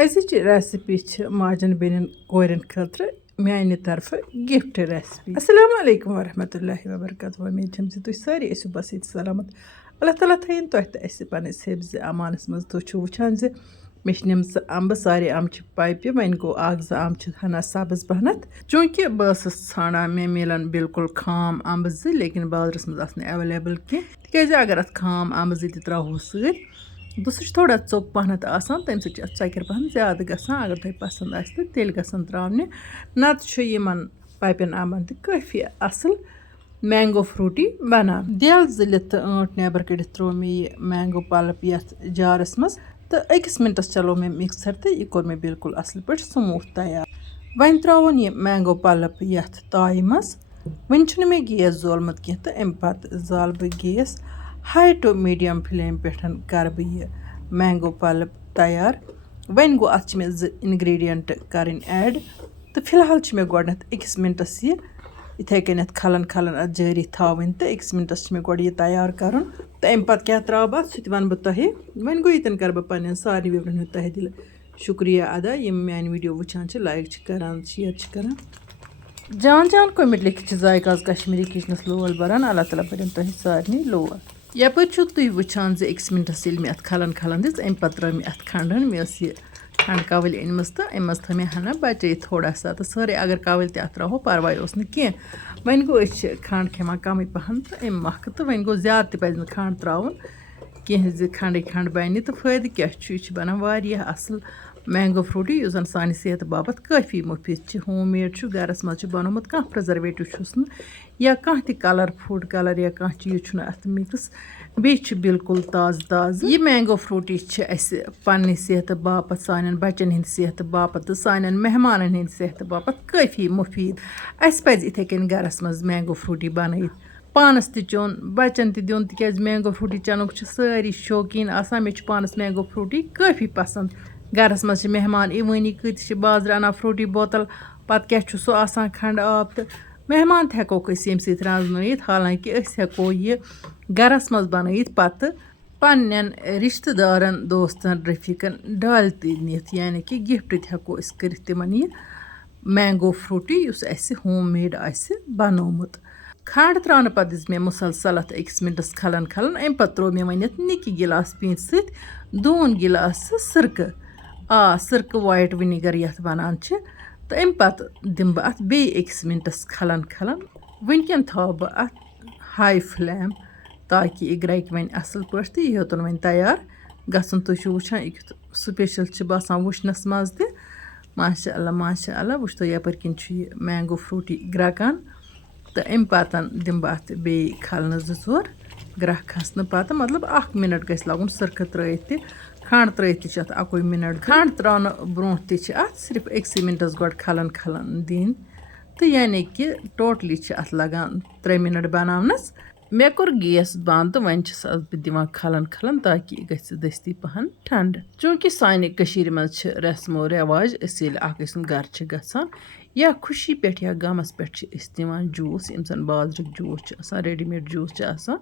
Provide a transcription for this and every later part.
أزِچ रेसिपी چھِ ماجَن بیٚنٮ۪ن کورٮ۪ن خٲطرٕ میٛانہِ طرفہٕ گِفٹ ریسپی. السلام علیکم ورحمتہ اللہ وبرکاتہ. اُمید چھَم زِ تُہۍ سٲری ٲسِو بَس ییٚتہِ سلامت. اللہ تعالیٰ تھٲیِن تۄہہِ تہٕ اَسہِ پنٛنِس حِفظِ امانَس منٛز. تُہۍ چھِو وٕچھان زِ مےٚ چھِ نِمژٕ اَمبہٕ سارے اَمبہٕ چھِ پایپہِ. وۄنۍ گوٚو اَکھ زٕ اَمبہٕ چھِ ہنا سبٕز پَہنَتھ. چوٗنٛکہِ بہٕ ٲسٕس ژھانڈان مےٚ میلَن بِلکُل خام اَمبہٕ زٕ لیکِن بازرَس منٛز آسہٕ نہٕ ایویلیبل کینٛہہ تِکیٛازِ اگر اَتھ خام اَمبہٕ زٕ تہِ ترٛاوہوس سۭتۍ تہٕ سُہ چھُ تھوڑا ژوٚک پَہنَتھ آسان تَمہِ سۭتۍ چھِ اَتھ ژۄکٮ۪ر پَہَن زیادٕ گژھان. اگر تۄہہِ پَسنٛد آسہِ تہٕ تیٚلہِ گژھن ترٛاونہِ نَتہٕ چھُ یِمَن پایپٮ۪ن اَمبَن تہِ کٲفی اَصٕل مینگو فرٛوٗٹی بَنان. دٮ۪ل زٕلِتھ تہٕ ٲنٛٹ نٮ۪بَر کٔڑِتھ ترٛوو مےٚ یہِ مینگو پَلٕپ یَتھ جارَس منٛز تہٕ أکِس مِنٹَس چلو مےٚ مِکسَر تہٕ یہِ کوٚر مےٚ بِلکُل اَصٕل پٲٹھۍ سموٗتھ تیار. وۄنۍ ترٛاوُن یہِ مینگو پَلٕپ یَتھ تایہِ منٛز. وٕنہِ چھُنہٕ مےٚ گیس زولمُت کینٛہہ تہٕ اَمہِ پَتہٕ زالہٕ بہٕ گیس ہاے ٹُو میٖڈیَم فٕلیم پٮ۪ٹھ کَرٕ بہٕ یہِ مینگو پَلٕپ تیار. وۄنۍ گوٚو اَتھ چھِ مےٚ 2 اِنگرٛیٖڈِیَنٛٹ کَرٕنۍ ایڈ تہٕ فِلحال چھِ مےٚ گۄڈٕنٮ۪تھ أکِس مِنٹَس یہِ یِتھَے کٔنٮ۪تھ کھَلَن کھَلَن اَتھ جٲری تھاوٕنۍ تہٕ أکِس مِنٹَس چھِ مےٚ گۄڈٕ یہِ تیار کَرُن تہٕ اَمہِ پَتہٕ کیٛاہ ترٛاوٕ بہٕ اَتھ سُہ تہِ وَنہٕ بہٕ تۄہہِ. وۄنۍ گوٚو ییٚتٮ۪ن کَرٕ بہٕ پنٛنٮ۪ن سارنٕے وِورَن ہُنٛد تہہِ دِلہِ شُکریہ ادا یِم میٛانہِ ویٖڈیو وٕچھان چھِ لایک چھِ کَران شِیَر چھِ کَران. جان جان کوٚمٮ۪نٛٹ لیکھِتھ چھِ ذایقاز کشمیٖری کِچنَس لول بَران. اللہ تعالیٰ بٔرِن تۄہہِ سارنٕے لول. یَپٲرۍ چھُو تُہۍ وٕچھان زِ أکِس مِنٹَس ییٚلہِ مےٚ اَتھ کھَلَن کھَلَن دِژ اَمہِ پَتہٕ ترٛٲو مےٚ اَتھ کھَنٛڈَن. مےٚ ٲس یہِ کھَنٛڈ کَوٕلۍ أنۍمٕژ تہٕ اَمہِ منٛز تھٲو مےٚ ہنا بَچٲیِتھ تھوڑا سا تہٕ سٲرٕے اگر کَوٕلۍ تہِ اَتھ ترٛاوہو پَرواے اوس نہٕ کینٛہہ. وۄنۍ گوٚو أسۍ چھِ کھَنٛڈ کھٮ۪وان کَمٕے پَہَن تہٕ اَمہِ مۄکھٕ تہٕ وۄنۍ گوٚو زیادٕ تہِ پَزِ نہٕ کھَنٛڈ ترٛاوُن کینٛہہ زِ کھَنٛڈٕے کھَنٛڈ بَنہِ تہٕ فٲیدٕ کیٛاہ چھُ. یہِ چھِ بَنان واریاہ اَصٕل مینگو فرٛوٗٹی یُس زَن سانہِ صحتہٕ باپَتھ کٲفی مُفیٖد چھِ. ہوم میڈ چھُ گَرَس منٛز چھُ بَنومُت کانٛہہ پرٛزرویٹِو چھُس نہٕ یا کانٛہہ تہِ کَلَر فُڈ کَلَر یا کانٛہہ چیٖز چھُنہٕ اَتھ مِکٕس بیٚیہِ چھُ بِلکُل تازٕ تازٕ. یہِ مینگو فرٛوٗٹی چھِ اَسہِ پنٛنہِ صحتہٕ باپَتھ سانٮ۪ن بَچَن ہِنٛدِ صحتہٕ باپَتھ تہٕ سانٮ۪ن مہمانَن ہِنٛدِ صحتہٕ باپَتھ کٲفی مُفیٖد. اَسہِ پَزِ یِتھَے کٔنۍ گَرَس منٛز مینگو فرٛوٗٹی بَنٲیِتھ پانَس تہِ چیوٚن بَچَن تہِ دیُن تِکیٛازِ مینگو فرٛوٗٹی چٮ۪نُک چھِ سٲری شوقیٖن آسان. مےٚ چھُ پانَس مینگو فرٛوٗٹی کٲفی پَسنٛد. گَرَس منٛز چھِ مہمان اِوٲنی کۭتِس چھِ بازرٕ اَنان فرٛوٗٹی بوتل پَتہٕ کیٛاہ چھُ سُہ آسان کھَنٛڈٕ آب تہٕ مہمان تہِ ہٮ۪کوکھ أسۍ ییٚمہِ سۭتۍ رَزنٲیِتھ. حالانٛکہِ أسۍ ہٮ۪کو یہِ گَرَس منٛز بَنٲیِتھ پَتہٕ پنٛنٮ۪ن رِشتہٕ دارَن دوستَن رٔفیٖقَن ڈالہِ تہِ نِتھ یعنی کہِ گِفٹ تہِ ہٮ۪کو أسۍ کٔرِتھ تِمَن یہِ مینگو فرٛوٗٹی یُس اَسہِ ہوم میڈ آسہِ بَنومُت. کھَنٛڈ ترٛاونہٕ پَتہٕ دِژ مےٚ مُسلسل اَتھ أکِس مِنٹَس کھَلَن کھَلَن. اَمہِ پَتہٕ ترٛوو مےٚ وۄنۍ اَتھ نِکہِ گِلاس پیٖنٛتہِ سۭتۍ 2 گِلاسہٕ سِرکہٕ سِرکہٕ وایِٹ وِنیگر یَتھ وَنان چھِ تہٕ اَمہِ پَتہٕ دِمہٕ بہٕ اَتھ بیٚیہِ أکِس مِنٹَس کھَلَن کھَلَن. وٕنۍکٮ۪ن تھاوٕ بہٕ اَتھ ہاے فٕلیم تاکہِ یہِ گرٛٮ۪کہِ وۄنۍ اَصٕل پٲٹھۍ تہٕ یہِ ہیوٚتُن وۄنۍ تیار گژھُن. تُہۍ چھِو وٕچھان یہِ کیُتھ سُپیشَل چھِ باسان وٕچھنَس منٛز تہِ ماشاء اللہ ماشاء اللہ. وٕچھتو یَپٲرۍ کِنۍ چھُ یہِ مینگو فرٛوٗٹی گرٛٮ۪کان تہٕ اَمہِ پَتہٕ دِمہٕ بہٕ اَتھ بیٚیہِ کھَلنہٕ 2-4 گرٛٮ۪کھ کھَسنہٕ پَتہٕ مطلب 1 مِنَٹ گژھِ لَگُن سِرکہٕ ترٛٲیِتھ تہِ. کھَنٛڈ ترٛٲیِتھ تہِ چھِ اَتھ 1 مِنَٹ. کھَنٛڈ ترٛاونہٕ برونٛٹھ تہِ چھِ اَتھ صرف أکسٕے مِنٹَس گۄڈٕ کھَلَن کھَلَن دِنۍ تہٕ یعنی کہِ ٹوٹلی چھِ اَتھ لَگان 3 مِنَٹ بَناونَس. مےٚ کوٚر گیس بنٛد تہٕ وۄنۍ چھَس اَتھ بہٕ دِوان کھَلَن کھَلَن تاکہِ یہِ گژھِ دٔستی پَہَن ٹھنٛڈٕ. چوٗنٛکہِ سانہِ کٔشیٖرِ منٛز چھِ رسمو رٮ۪واج أسۍ ییٚلہِ اَکھ أکۍ سُنٛد گَرٕ چھِ گژھان یا خوشی پٮ۪ٹھ یا غمَس پٮ۪ٹھ چھِ أسۍ دِوان جوٗس یِم زَن بازرٕکۍ جوٗس چھِ آسان ریڈی میڈ جوٗس چھِ آسان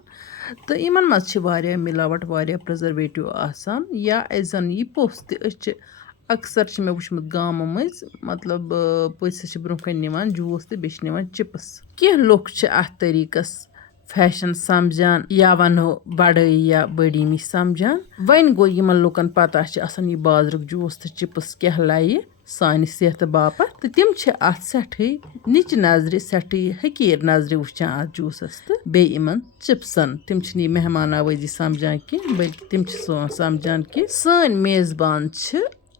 تہٕ یِمَن منٛز چھِ واریاہ مِلاوَٹ واریاہ پرٛزرویٹِو آسان یا اَسہِ زَن یی پوٚژھ تہِ أسۍ چھِ اَکثر چھِ مےٚ وٕچھمُت گامو مٔنٛزۍ مطلب پٔژھِس چھِ برونٛہہ کَنہِ نِوان جوٗس تہٕ بیٚیہِ چھِ نِوان چِپٕس. کینٛہہ لُکھ چھِ اَتھ طٔریٖقَس فیشَن سَمجھان یا وَنو بَڑٲیی یا بٔڑیٖمی سَمجھان. وۄنۍ گوٚو یِمَن لُکَن پَتہ چھِ آسان یہِ بازرُک جوٗس تہٕ چِپٕس کیٛاہ لَیہِ سانہِ صحتہٕ باپَتھ تہٕ تِم چھِ اَتھ سٮ۪ٹھٕے نِچہِ نظرِ سٮ۪ٹھٕے حقیٖر نظرِ وٕچھان اَتھ جوٗسَس تہٕ بیٚیہِ یِمَن چِپسَن. تِم چھِنہٕ یہِ مہمان نوٲزی سَمجھان کینٛہہ بٔلکہِ تِم چھِ سَمجھان کہِ سٲنۍ میزبان چھِ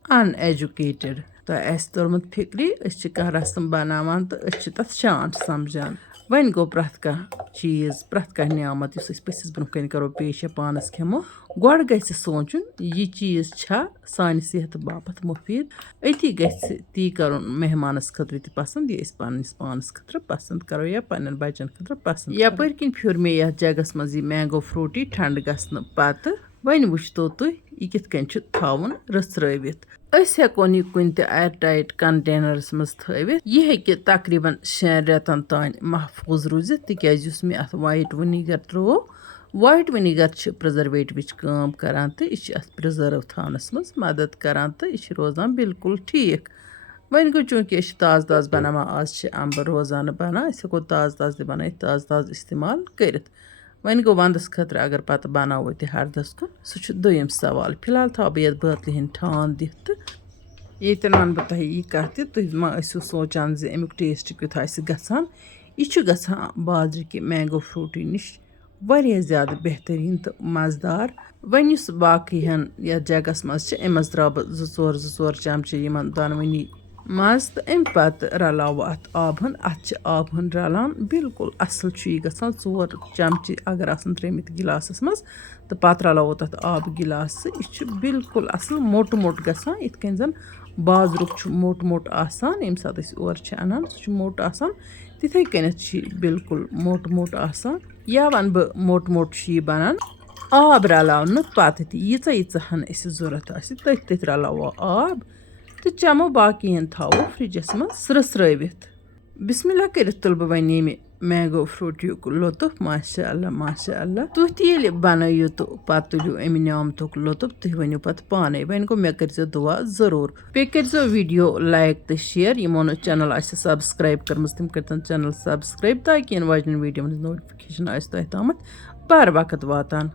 اَن ایجوکیٹِڈ. تۄہہِ آسہِ توٚرمُت فِکرِ أسۍ چھِ کانٛہہ رَسٕم بَناوان تہٕ أسۍ چھِ تَتھ شانٹ سَمجھان. وۄنۍ گوٚو پرٛٮ۪تھ کانٛہہ چیٖز پرٛٮ۪تھ کانٛہہ نعمت یُس أسۍ پٔژھِس برونٛہہ کَنہِ کَرو پیش یا پانَس کھٮ۪مو گۄڈٕ گژھِ سونٛچُن یہِ چیٖز چھا سانہِ صحتہٕ باپَتھ مُفیٖد. أتی گژھِ تی کَرُن مہمانَس خٲطرٕ تہِ پَسنٛد یہِ أسۍ پنٛنِس پانَس خٲطرٕ پَسنٛد کَرو یا پنٛنٮ۪ن بَچَن خٲطرٕ پَسنٛد. یَپٲرۍ کِنۍ پھیوٗر مےٚ یَتھ جگَس منٛز یہِ مینگو فرٛوٗٹی ٹھنٛڈٕ گژھنہٕ پَتہٕ. وۄنۍ وٕچھتو تُہۍ یہِ کِتھ کٔنۍ چھُ تھاوُن رٕژھرٲوِتھ. أسۍ ہٮ۪کون یہِ کُنہِ تہِ اَیَر ٹایٹ کَنٹینَرَس منٛز تھٲوِتھ. یہِ ہیٚکہِ تقریٖباً 6 رٮ۪تَن تانۍ محفوٗظ روٗزِتھ تِکیٛازِ یُس مےٚ اَتھ وایِٹ وِنیگر ترٛوو وایٹ وِنیگر چھِ پرٛزرویٹِوٕچ کٲم کَران تہٕ یہِ چھِ اَتھ پرٛزٔرٕو تھاونَس منٛز مدد کَران تہٕ یہِ چھِ روزان بِلکُل ٹھیٖک. وۄنۍ گوٚو چوٗنٛکہِ أسۍ چھِ تازٕ بَناوان آز چھِ اَمبہٕ روزانہٕ بَنان أسۍ ہٮ۪کو تازٕ تہِ بَنٲیِتھ تازٕ اِستعمال کٔرِتھ. وۄنۍ گوٚو وَندَس خٲطرٕ اگر پَتہٕ بَناوو تہِ ہردَس کُن سُہ چھُ دوٚیِم سوال. فِلحال تھاوٕ بہٕ یَتھ بٲتلہِ ہِنٛدۍ ٹھانٛد دِتھ تہٕ ییٚتٮ۪ن وَنہٕ بہٕ تۄہہِ یہِ کَتھ تہِ تُہۍ ما ٲسِو سونٛچان زِ اَمیُک ٹیسٹ کیُتھ آسہِ گژھان. یہِ چھُ گژھان بازرٕکہِ مینگو فرٛوٗٹی نِش واریاہ زیادٕ بہتریٖن تہٕ مَزٕدار. وۄنۍ یُس باقٕے ہَن یَتھ جگہس منٛز چھِ اَمہِ منٛز ترٛاوٕ بہٕ زٕ ژور چمچہٕ یِمن دۄنوٕنی منٛز تہٕ اَمہِ پَتہٕ رَلاوٕ بہٕ اَتھ آبہٕ ہن. اَتھ چھِ آبہٕ ہن رَلان بِلکُل اَصٕل چھُ یہِ گژھان 4 چمچہٕ اگر آسن ترٛٲمٕتۍ گِلاسَس منٛز تہٕ پَتہٕ رَلاوو تَتھ آبہٕ گِلاسہٕ. یہِ چھُ بِلکُل اَصٕل موٚٹ گژھان یِتھ کٔنۍ زَن بازرُک چھُ موٚٹ آسان ییٚمہِ ساتہٕ أسۍ اورٕ چھِ اَنان سُہ چھُ موٚٹ آسان تِتھَے کٔنٮ۪تھ چھُ یہِ بِلکُل موٚٹ آسان. یا وَنہٕ بہٕ موٚٹ چھُ یہِ بَنان آب رَلاونہٕ پَتہٕ تہِ ییٖژاہ ہَن اَسہِ ضوٚرَتھ آسہِ تٔتھۍ رَلاوو آب تہٕ چٮ۪مو باقٕیَن تھاوو فرٛجَس منٛز سرٛسرٲوِتھ. بِسمہِ اللہ کٔرِتھ تُلہٕ بہٕ وۄنۍ ییٚمہِ مینگو فرٛوٗٹیُک لطف. ماشاء اللہ تُہۍ تہِ ییٚلہِ بَنٲیِو تہٕ پَتہٕ تُلِو اَمہِ نعمتُک لطف تُہۍ ؤنِو پَتہٕ پانَے. وۄنۍ گوٚو مےٚ کٔرۍزیو دُعا ضروٗر. بیٚیہِ کٔرۍزیو ویٖڈیو لایک تہٕ شِیَر. یِمو نہٕ چَنَل آسہِ سبسکرایب کٔرمٕژ تِم کٔرۍتَن چَنَل سبسکرایب تاکہِ یِنہٕ واجنٮ۪ن ویٖڈیو ہٕنٛز نوٹِفِکیشَن آسہِ تۄہہِ تامَتھ بَر وقت واتان.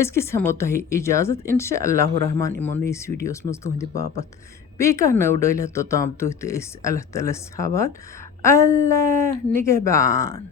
أزکِس ہٮ۪مو تۄہہِ اِجازت اِنشاء اللہ الرحمان یِمو نٔیِس ویٖڈیوَس منٛز تُہنٛدِ باپتھ بیٚیہِ کانٛہہ نٔو ڈٲلۍ توٚتام تُہۍ تہِ ٲسۍ اللہ تعالیٰ ہَس حوال. اللہ نِگہبان.